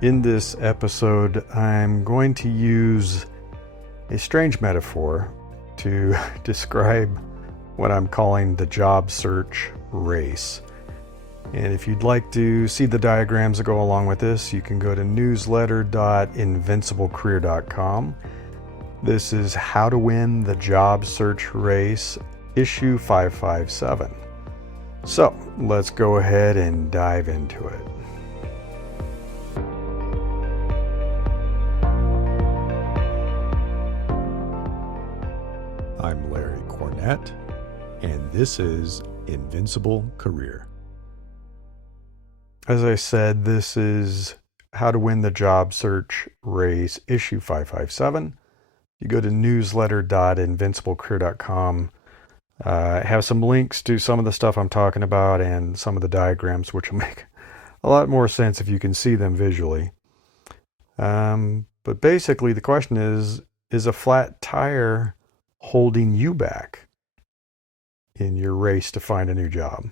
In this episode, I'm going to use a strange metaphor to describe what I'm calling the job search race. And if you'd like to see the diagrams that go along with this, you can go to newsletter.invinciblecareer.com. This is How to Win the Job Search Race, issue 557. So let's go ahead and dive into it. I'm Larry Cornett, and this is Invincible Career. As I said, this is How to Win the Job Search Race, issue 557. You go to newsletter.invinciblecareer.com. I have some links to some of the stuff I'm talking about and some of the diagrams, which will make a lot more sense if you can see them visually. But basically, the question is a flat tire holding you back in your race to find a new job?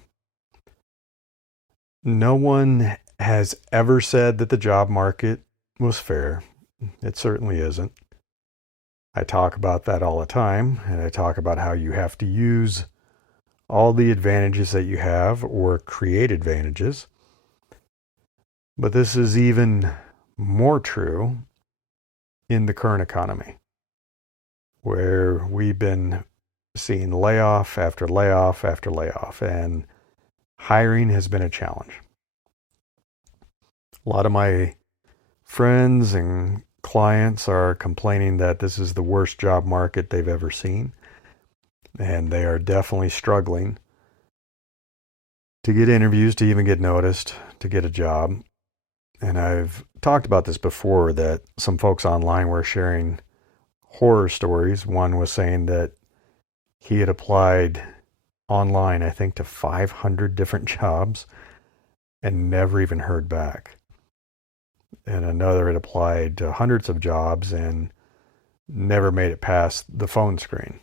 No one has ever said that the job market was fair. It certainly isn't. I talk about that all the time, and I talk about how you have to use all the advantages that you have or create advantages. But this is even more true in the current economy, where we've been seeing layoff after layoff after layoff, and hiring has been a challenge. A lot of my friends and clients are complaining that this is the worst job market they've ever seen, and they are definitely struggling to get interviews, to even get noticed, to get a job. And I've talked about this before, that some folks online were sharing horror stories. One was saying that he had applied online, I think, to 500 different jobs and never even heard back. And another had applied to hundreds of jobs and never made it past the phone screen.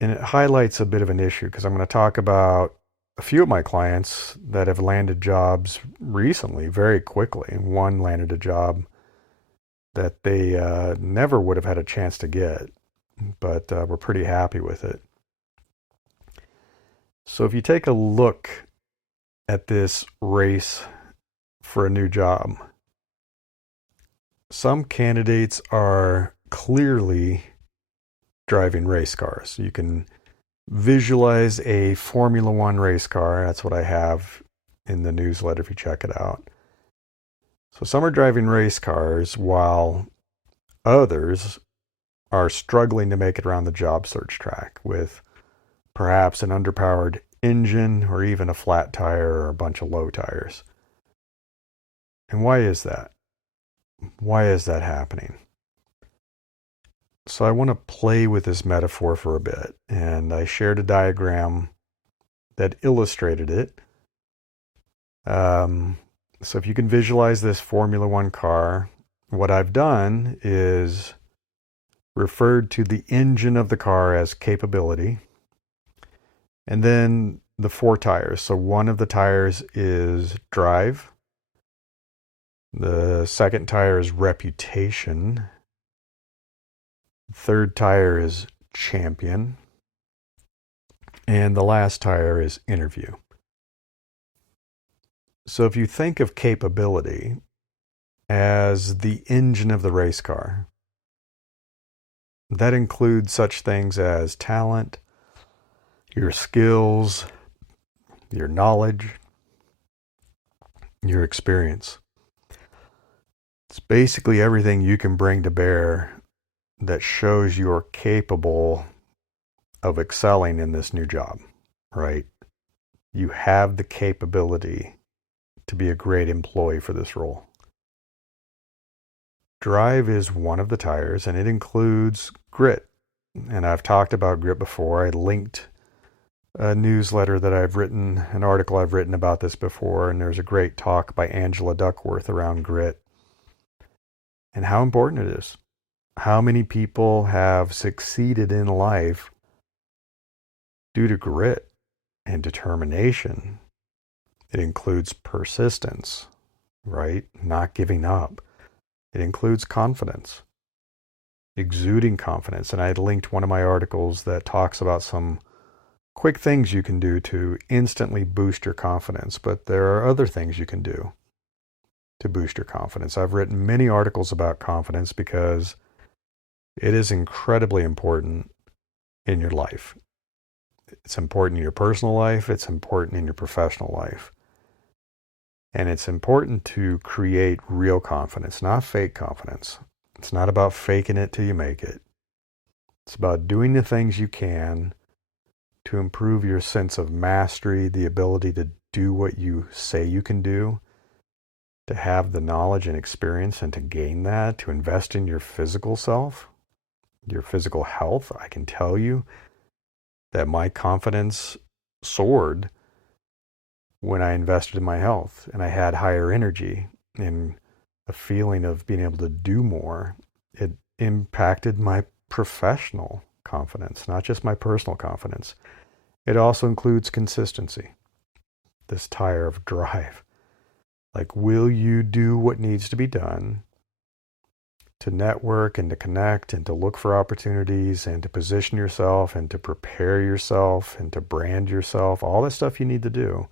And it highlights a bit of an issue, because I'm going to talk about a few of my clients that have landed jobs recently very quickly. One landed a job that they never would have had a chance to get, but we're pretty happy with it. So if you take a look at this race for a new job, some candidates are clearly driving race cars. You can visualize a Formula One race car. That's what I have in the newsletter if you check it out. So some are driving race cars while others are struggling to make it around the job search track with perhaps an underpowered engine or even a flat tire or a bunch of low tires. And why is that? Why is that happening? So I want to play with this metaphor for a bit, and I shared a diagram that illustrated it. So if you can visualize this Formula One car, what I've done is referred to the engine of the car as capability, and then the four tires. So one of the tires is drive. The second tire is reputation. Third tire is champion. And the last tire is interview. So if you think of capability as the engine of the race car, that includes such things as talent, your skills, your knowledge, your experience. It's basically everything you can bring to bear that shows you're capable of excelling in this new job, right? You have the capability to be a great employee for this role. Drive is one of the tires, and it includes grit. And I've talked about grit before. I linked a newsletter that I've written, an article I've written about this before, and there's a great talk by Angela Duckworth around grit and how important it is. How many people have succeeded in life due to grit and determination? It includes persistence, right? Not giving up. It includes confidence, exuding confidence. And I had linked one of my articles that talks about some quick things you can do to instantly boost your confidence, but there are other things you can do to boost your confidence. I've written many articles about confidence because it is incredibly important in your life. It's important in your personal life, it's important in your professional life. And it's important to create real confidence, not fake confidence. It's not about faking it till you make it. It's about doing the things you can to improve your sense of mastery, the ability to do what you say you can do, to have the knowledge and experience and to gain that, to invest in your physical self, your physical health. I can tell you that my confidence soared when I invested in my health and I had higher energy and a feeling of being able to do more. It impacted my professional confidence, not just my personal confidence. It also includes consistency, this tire of drive. Like, will you do what needs to be done to network and to connect and to look for opportunities and to position yourself and to prepare yourself and to brand yourself, all that stuff you need to do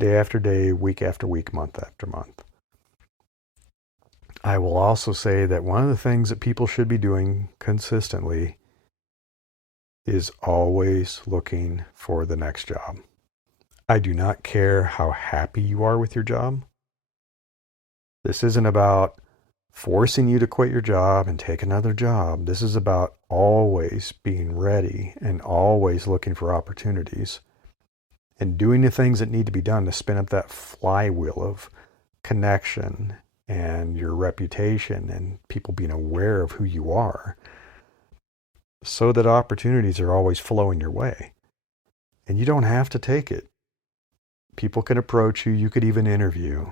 day after day, week after week, month after month. I will also say that one of the things that people should be doing consistently is always looking for the next job. I do not care how happy you are with your job. This isn't about forcing you to quit your job and take another job. This is about always being ready and always looking for opportunities and doing the things that need to be done to spin up that flywheel of connection and your reputation and people being aware of who you are so that opportunities are always flowing your way. And you don't have to take it. People can approach you. You could even interview.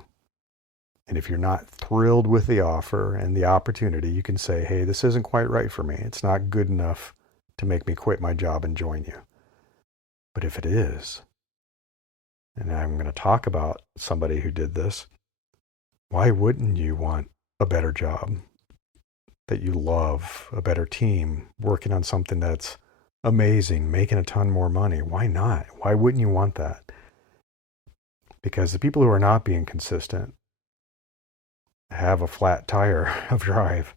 And if you're not thrilled with the offer and the opportunity, you can say, hey, this isn't quite right for me. It's not good enough to make me quit my job and join you. But if it is, and I'm going to talk about somebody who did this, why wouldn't you want a better job that you love, a better team, working on something that's amazing, making a ton more money? Why not? Why wouldn't you want that? Because the people who are not being consistent have a flat tire of drive.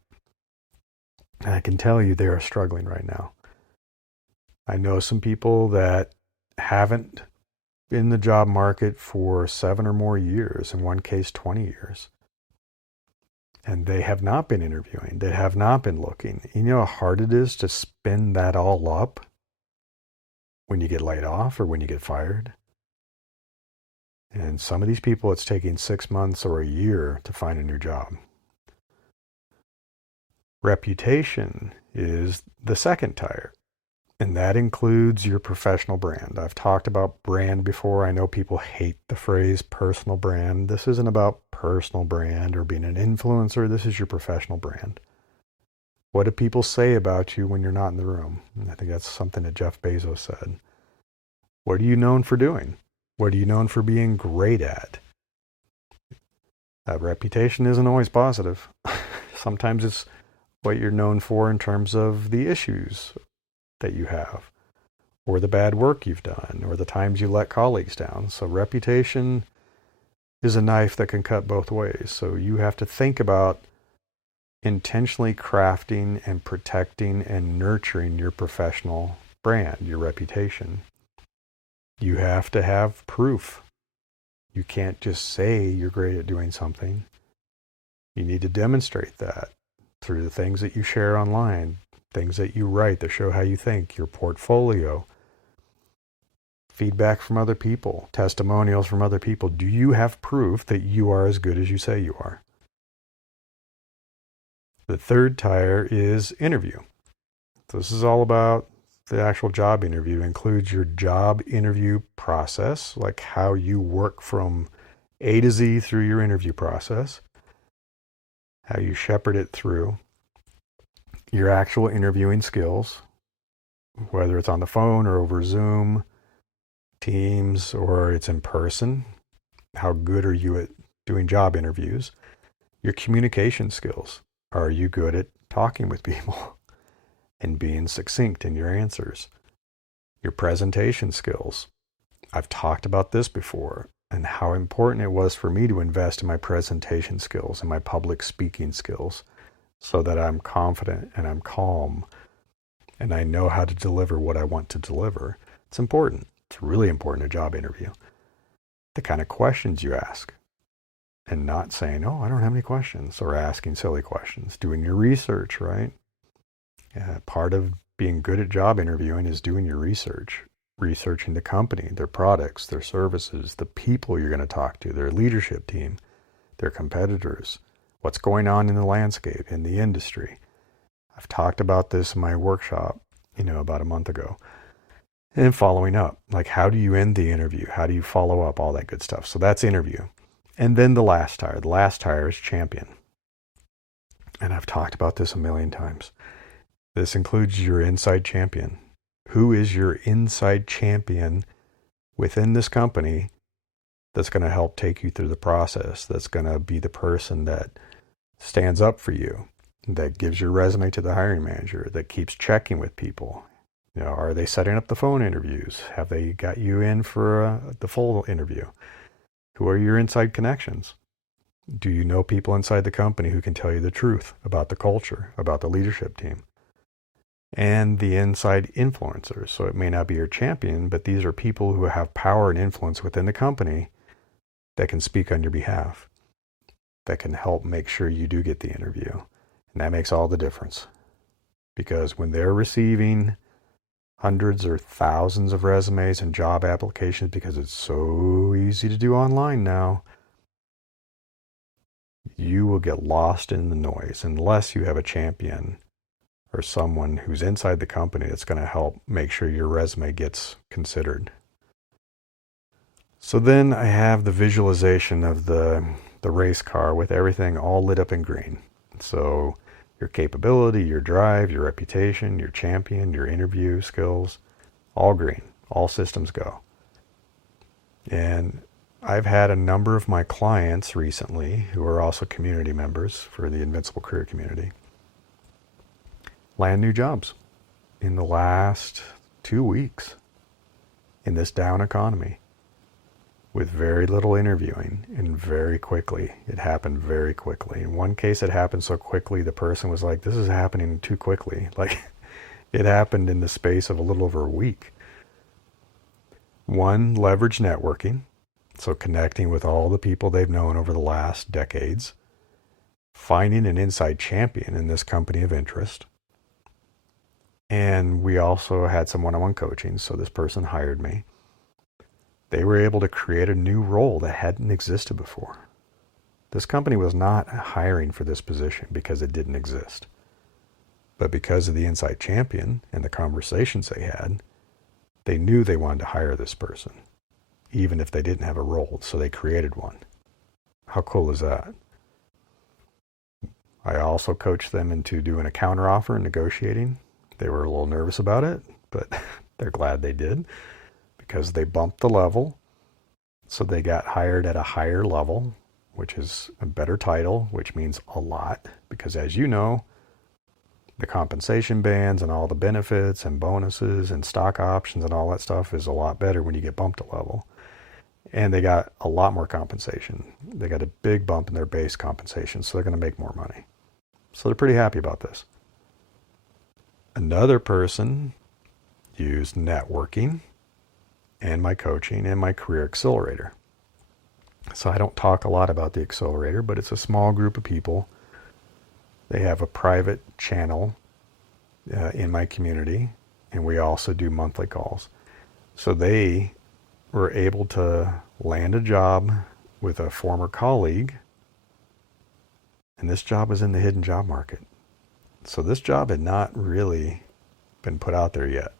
And I can tell you they are struggling right now. I know some people that haven't been in the job market for 7 or more years, in one case 20 years. And they have not been interviewing. They have not been looking. You know how hard it is to spin that all up when you get laid off or when you get fired? And some of these people, it's taking 6 months or a year to find a new job. Reputation is the second tire, and that includes your professional brand. I've talked about brand before. I know people hate the phrase personal brand. This isn't about personal brand or being an influencer. This is your professional brand. What do people say about you when you're not in the room? And I think that's something that Jeff Bezos said. What are you known for doing? What are you known for being great at? That reputation isn't always positive. Sometimes it's what you're known for in terms of the issues that you have, or the bad work you've done, or the times you let colleagues down. So reputation is a knife that can cut both ways. So you have to think about intentionally crafting and protecting and nurturing your professional brand, your reputation. You have to have proof. You can't just say you're great at doing something. You need to demonstrate that through the things that you share online, things that you write that show how you think, your portfolio, feedback from other people, testimonials from other people. Do you have proof that you are as good as you say you are? The third tire is interview. So this is all about the actual job interview. It includes your job interview process, like how you work from A to Z through your interview process, how you shepherd it through, your actual interviewing skills, whether it's on the phone or over Zoom, Teams, or it's in person. How good are you at doing job interviews, your communication skills. Are you good at talking with people and being succinct in your answers? Your presentation skills. I've talked about this before and how important it was for me to invest in my presentation skills and my public speaking skills so that I'm confident and I'm calm and I know how to deliver what I want to deliver. It's important. It's really important in a job interview. The kind of questions you ask and not saying, oh, I don't have any questions, or asking silly questions, doing your research, right? Part of being good at job interviewing is doing your research, researching the company, their products, their services, the people you're going to talk to, their leadership team, their competitors, what's going on in the landscape, in the industry. I've talked about this in my workshop, about a month ago. And following up, like how do you end the interview? How do you follow up? All that good stuff. So that's interview. And then the last hire. The last hire is champion. And I've talked about this a million times. This includes your inside champion. Who is your inside champion within this company that's going to help take you through the process, that's going to be the person that stands up for you, that gives your resume to the hiring manager, that keeps checking with people? Are they setting up the phone interviews? Have they got you in for the full interview? Who are your inside connections? Do you know people inside the company who can tell you the truth about the culture, about the leadership team? And the inside influencers. So it may not be your champion, but these are people who have power and influence within the company that can speak on your behalf, that can help make sure you do get the interview. And that makes all the difference. Because when they're receiving hundreds or thousands of resumes and job applications, because it's so easy to do online now, you will get lost in the noise unless you have a champion or someone who's inside the company that's going to help make sure your resume gets considered. So then I have the visualization of the race car with everything all lit up in green. So your capability, your drive, your reputation, your champion, your interview skills, all green, all systems go. And I've had a number of my clients recently who are also community members for the Invincible Career Community land new jobs in the last 2 weeks in this down economy with very little interviewing and very quickly. It happened very quickly. In one case, it happened so quickly, the person was like, this is happening too quickly. Like, it happened in the space of a little over a week. One, leverage networking. So connecting with all the people they've known over the last decades. Finding an inside champion in this company of interest. And we also had some one-on-one coaching, so this person hired me. They were able to create a new role that hadn't existed before. This company was not hiring for this position because it didn't exist. But because of the inside champion and the conversations they had, they knew they wanted to hire this person, even if they didn't have a role, so they created one. How cool is that? I also coached them into doing a counteroffer and negotiating. They were a little nervous about it, but they're glad they did because they bumped the level. So they got hired at a higher level, which is a better title, which means a lot because, as you know, the compensation bands and all the benefits and bonuses and stock options and all that stuff is a lot better when you get bumped a level. And they got a lot more compensation. They got a big bump in their base compensation, so they're going to make more money. So they're pretty happy about this. Another person used networking and my coaching and my career accelerator. So I don't talk a lot about the accelerator, but it's a small group of people. They have a private channel in my community, and we also do monthly calls. So they were able to land a job with a former colleague, and this job was in the hidden job market. So this job had not really been put out there yet.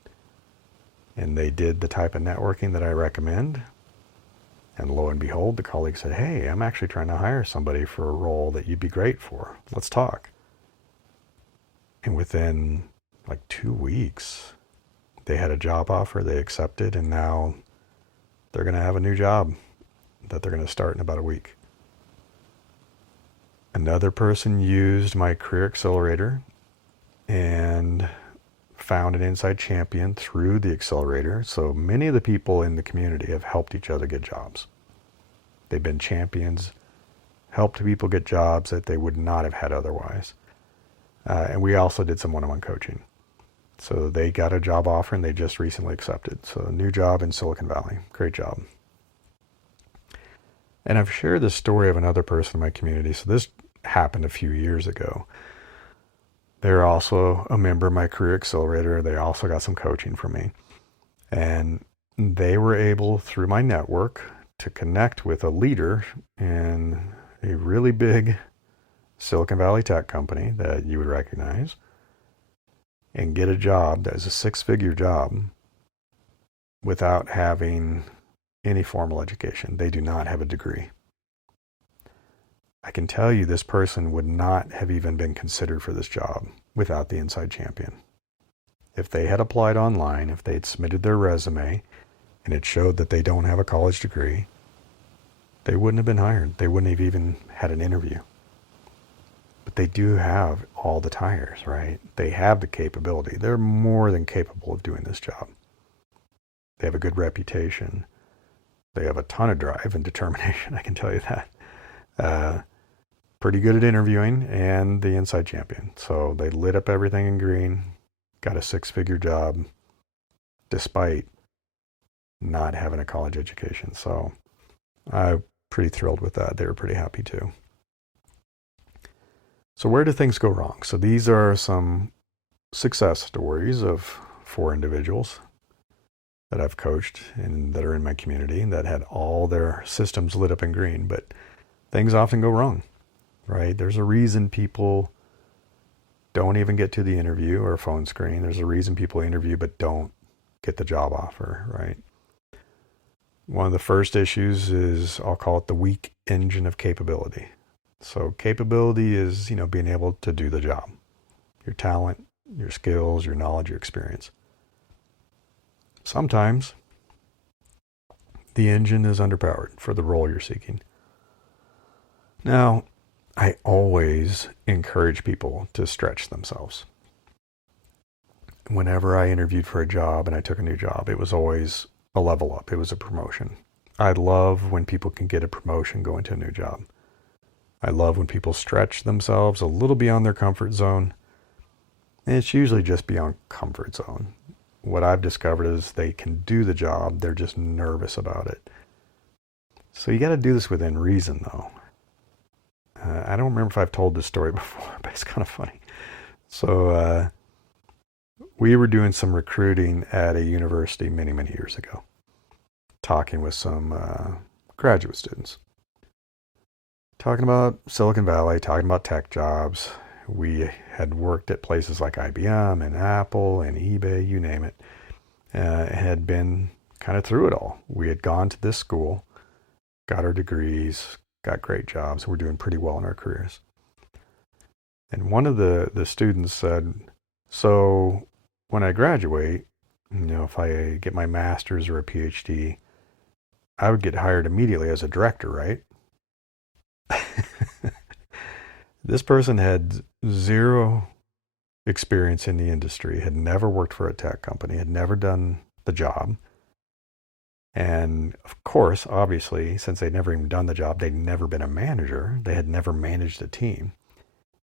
And they did the type of networking that I recommend. And lo and behold, the colleague said, hey, I'm actually trying to hire somebody for a role that you'd be great for. Let's talk. And within like 2 weeks, they had a job offer, they accepted, and now they're going to have a new job that they're going to start in about a week. Another person used my career accelerator and found an inside champion through the accelerator. So many of the people in the community have helped each other get jobs. They've been champions, helped people get jobs that they would not have had otherwise. And we also did some one-on-one coaching. So they got a job offer and they just recently accepted. So a new job in Silicon Valley. Great job. And I've shared the story of another person in my community. So this happened a few years ago. They're also a member of my career accelerator. They also got some coaching from me. And they were able, through my network, to connect with a leader in a really big Silicon Valley tech company that you would recognize and get a job that is a six-figure job without having any formal education. They do not have a degree. I can tell you this person would not have even been considered for this job without the inside champion. If they had applied online, if they had submitted their resume and it showed that they don't have a college degree, they wouldn't have been hired. They wouldn't have even had an interview. But they do have all the tires, right? They have the capability. They're more than capable of doing this job. They have a good reputation. They have a ton of drive and determination, I can tell you that. Pretty good at interviewing and the inside champion. So they lit up everything in green, got a six-figure job despite not having a college education. So I'm pretty thrilled with that. They were pretty happy too. So where do things go wrong? So these are some success stories of 4 individuals that I've coached and that are in my community that had all their systems lit up in green, but things often go wrong, right? There's a reason people don't even get to the interview or phone screen. There's a reason people interview but don't get the job offer, right? One of the first issues is, I'll call it the weak engine of capability. So capability is, being able to do the job. Your talent, your skills, your knowledge, your experience. Sometimes the engine is underpowered for the role you're seeking. Now, I always encourage people to stretch themselves. Whenever I interviewed for a job and I took a new job, it was always a level up. It was a promotion. I love when people can get a promotion going to a new job. I love when people stretch themselves a little beyond their comfort zone. And it's usually just beyond comfort zone. What I've discovered is they can do the job. They're just nervous about it. So you got to do this within reason, though. I don't remember if I've told this story before, but it's kind of funny. So we were doing some recruiting at a university many, many years ago, talking with some graduate students. Talking about Silicon Valley, talking about tech jobs. We had worked at places like IBM and Apple and eBay, you name it. Had been kind of through it all. We had gone to this school, got our degrees, got great jobs. We're doing pretty well in our careers. And one of the students said, so when I graduate, if I get my master's or a PhD, I would get hired immediately as a director, right? This person had zero experience in the industry, had never worked for a tech company, had never done the job. And of course, obviously, since they'd never even done the job, they'd never been a manager. They had never managed a team.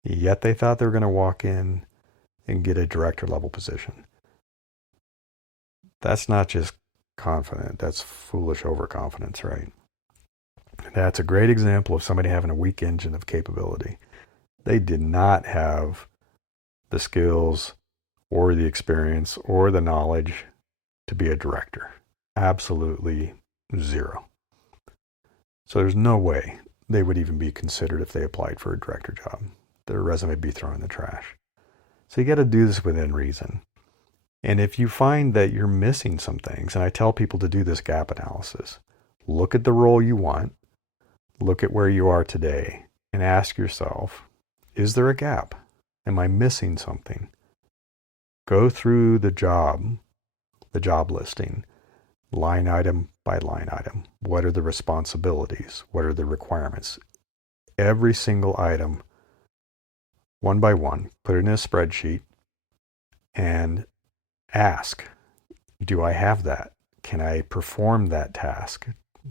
Yet they thought they were going to walk in and get a director level position. That's not just confident. That's foolish overconfidence, right? That's a great example of somebody having a weak engine of capability. They did not have the skills or the experience or the knowledge to be a director. Absolutely zero. So there's no way they would even be considered if they applied for a director job. Their resume would be thrown in the trash. So you got to do this within reason. And if you find that you're missing some things, and I tell people to do this gap analysis, look at the role you want, look at where you are today, and ask yourself, is there a gap? Am I missing something? Go through the job listing, line item by line item. What are the responsibilities? What are the requirements? every single item one by one, put it in a spreadsheet, and ask, do I have that? Can I perform that task?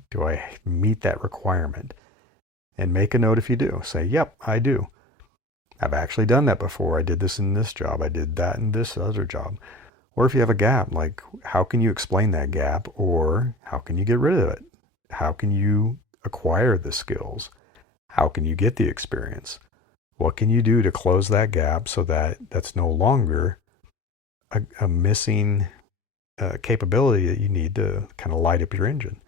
Do I meet that requirement? And make a note if you do. Say, yep, I do. I've actually done that before. I did this in this job. I did that in this other job. Or if you have a gap, like how can you explain that gap, or how can you get rid of it? How can you acquire the skills? How can you get the experience? What can you do to close that gap so that that's no longer a missing capability that you need to kind of light up your engine?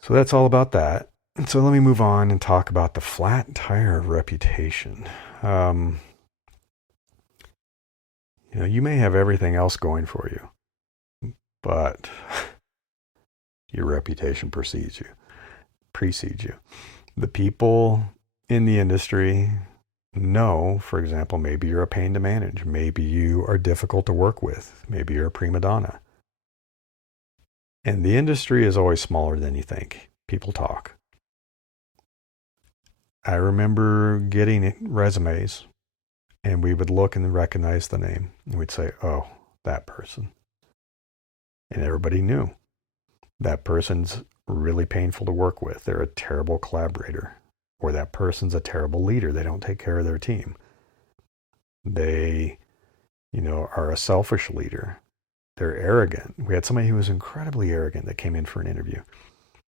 So that's all about that. And so let me move on and talk about the flat tire of reputation. You may have everything else going for you, but your reputation precedes you. The people in the industry know, for example, maybe you're a pain to manage. Maybe you are difficult to work with. Maybe you're a prima donna. And the industry is always smaller than you think. People talk. I remember getting resumes, and we would look and recognize the name. And we'd say, oh, that person. And everybody knew. That person's really painful to work with. They're a terrible collaborator. Or that person's a terrible leader. They don't take care of their team. They, are a selfish leader. They're arrogant. We had somebody who was incredibly arrogant that came in for an interview.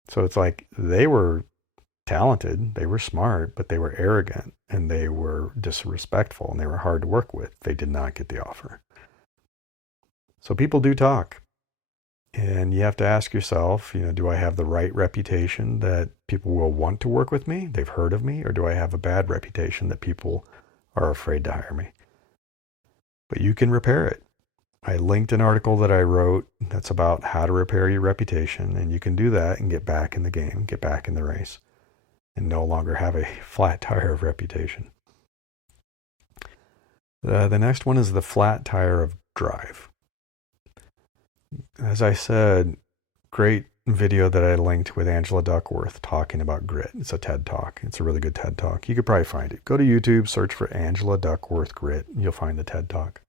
So it's like they were talented, they were smart, but they were arrogant and they were disrespectful and they were hard to work with. They did not get the offer. So people do talk. And you have to ask yourself, do I have the right reputation that people will want to work with me? They've heard of me, or do I have a bad reputation that people are afraid to hire me? But you can repair it. I linked an article that I wrote that's about how to repair your reputation, and you can do that and get back in the game, get back in the race, and no longer have a flat tire of reputation. The next one is the flat tire of drive. As I said, great video that I linked with Angela Duckworth talking about grit. It's a TED Talk. It's a really good TED Talk. You could probably find it. Go to YouTube, search for Angela Duckworth grit, and you'll find the TED Talk.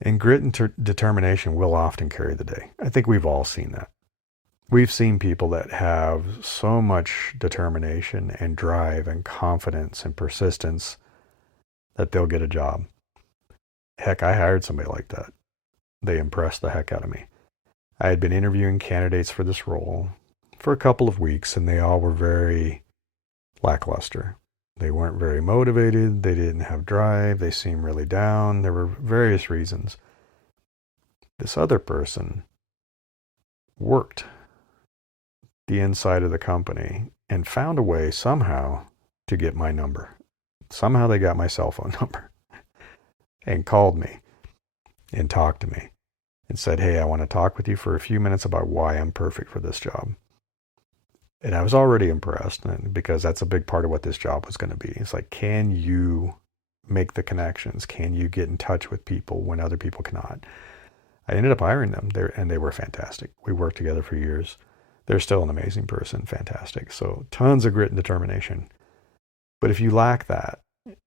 And grit and determination will often carry the day. I think we've all seen that. We've seen people that have so much determination and drive and confidence and persistence that they'll get a job. Heck, I hired somebody like that. They impressed the heck out of me. I had been interviewing candidates for this role for a couple of weeks, and they all were very lackluster. They weren't very motivated. They didn't have drive. They seemed really down. There were various reasons. This other person worked the inside of the company and found a way somehow to get my number. Somehow they got my cell phone number and called me and talked to me and said, hey, I want to talk with you for a few minutes about why I'm perfect for this job. And I was already impressed because that's a big part of what this job was going to be. It's like, can you make the connections? Can you get in touch with people when other people cannot? I ended up hiring them there, and they were fantastic. We worked together for years. They're still an amazing person, fantastic. So tons of grit and determination. But if you lack that,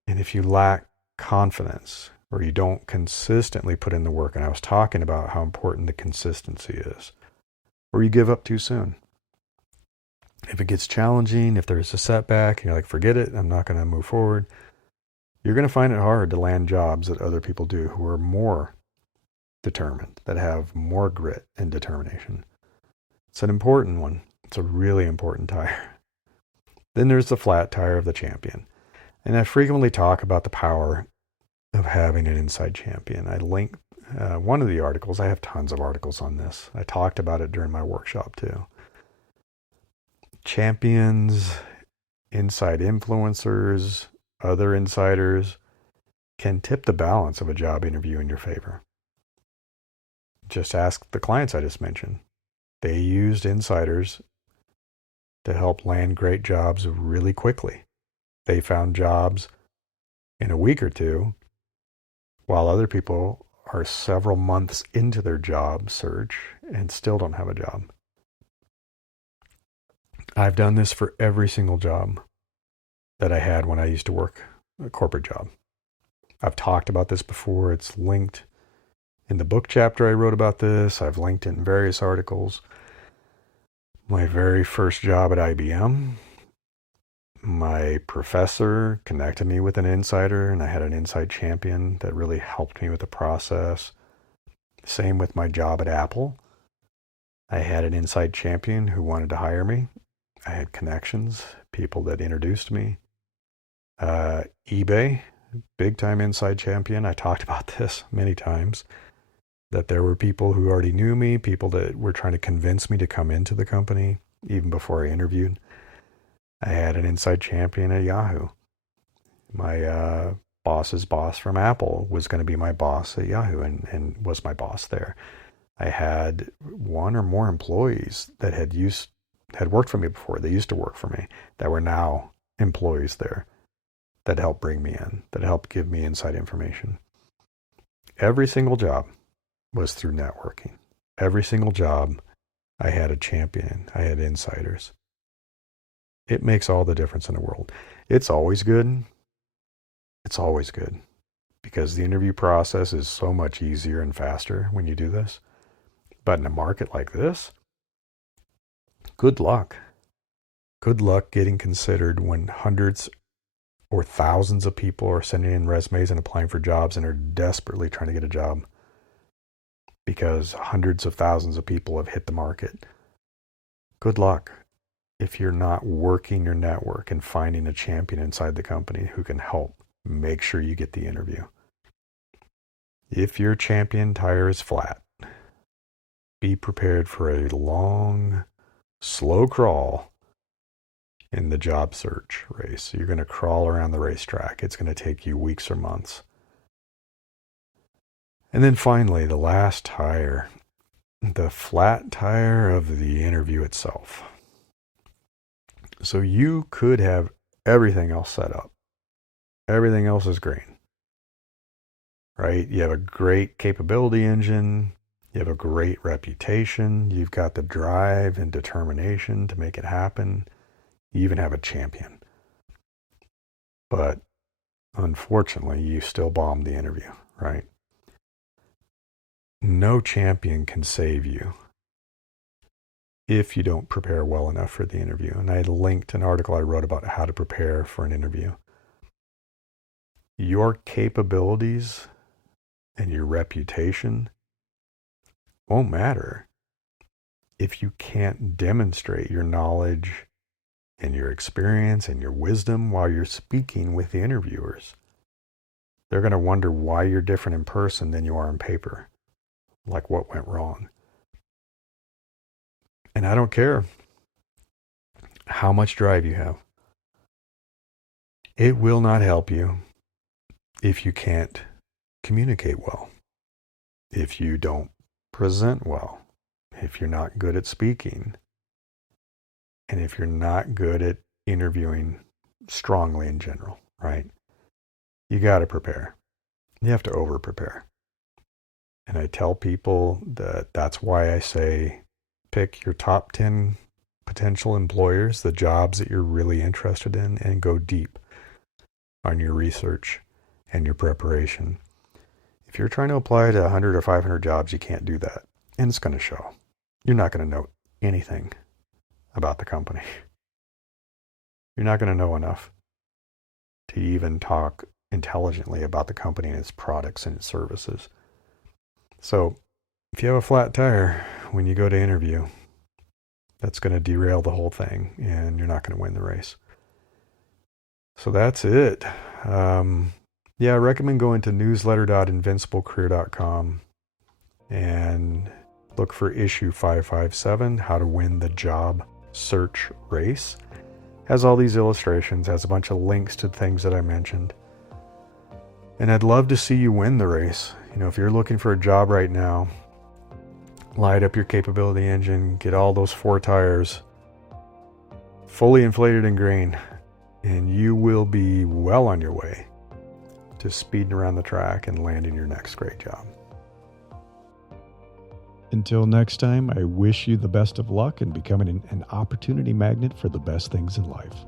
and if you lack confidence, or you don't consistently put in the work, and I was talking about how important the consistency is, or you give up too soon. If it gets challenging, if there's a setback, and you're like, forget it, I'm not going to move forward, you're going to find it hard to land jobs that other people do who are more determined, that have more grit and determination. It's an important one. It's a really important tire. Then there's the flat tire of the champion. And I frequently talk about the power of having an inside champion. I linked one of the articles. I have tons of articles on this. I talked about it during my workshop too. Champions, inside influencers, other insiders can tip the balance of a job interview in your favor. Just ask the clients I just mentioned. They used insiders to help land great jobs really quickly. They found jobs in a week or two, while other people are several months into their job search and still don't have a job. I've done this for every single job that I had when I used to work a corporate job. I've talked about this before. It's linked in the book chapter I wrote about this. I've linked it in various articles. My very first job at IBM, my professor connected me with an insider, and I had an inside champion that really helped me with the process. Same with my job at Apple. I had an inside champion who wanted to hire me. I had connections, people that introduced me. eBay, big time inside champion. I talked about this many times, that there were people who already knew me, people that were trying to convince me to come into the company even before I interviewed. I had an inside champion at Yahoo. My boss's boss from Apple was going to be my boss at Yahoo and was my boss there. I had one or more employees that had worked for me before. They used to work for me, that were now employees there, that helped bring me in, that helped give me inside information. Every single job was through networking. Every single job, I had a champion. I had insiders. It makes all the difference in the world. It's always good. It's always good because the interview process is so much easier and faster when you do this. But in a market like this, good luck. Good luck getting considered when hundreds or thousands of people are sending in resumes and applying for jobs and are desperately trying to get a job because hundreds of thousands of people have hit the market. Good luck if you're not working your network and finding a champion inside the company who can help make sure you get the interview. If your champion tire is flat, be prepared for a long, slow crawl in the job search race. You're going to crawl around the racetrack. It's going to take you weeks or months. And then finally, the last tire, the flat tire of the interview itself. So you could have everything else set up. Everything else is green, right? You have a great capability engine. You have a great reputation. You've got the drive and determination to make it happen. You even have a champion. But unfortunately, you still bombed the interview, right? No champion can save you if you don't prepare well enough for the interview. And I linked an article I wrote about how to prepare for an interview. Your capabilities and your reputation won't matter if you can't demonstrate your knowledge and your experience and your wisdom while you're speaking with the interviewers. They're going to wonder why you're different in person than you are on paper. Like what went wrong. And I don't care how much drive you have. It will not help you if you can't communicate well, if you don't present well, if you're not good at speaking, and if you're not good at interviewing strongly in general, right? You got to prepare. You have to over-prepare. And I tell people that that's why I say pick your top 10 potential employers, the jobs that you're really interested in, and go deep on your research and your preparation. If you're trying to apply to 100 or 500 jobs, you can't do that. And it's going to show. You're not going to know anything about the company. You're not going to know enough to even talk intelligently about the company and its products and its services. So if you have a flat tire when you go to interview, that's going to derail the whole thing and you're not going to win the race. So that's it. I recommend going to newsletter.invinciblecareer.com and look for issue 557, How to Win the Job Search Race. Has all these illustrations, has a bunch of links to things that I mentioned. And I'd love to see you win the race. You know, if you're looking for a job right now, light up your capability engine, get all those 4 tires fully inflated and green, and you will be well on your way to speeding around the track and landing your next great job. Until next time, I wish you the best of luck in becoming an opportunity magnet for the best things in life.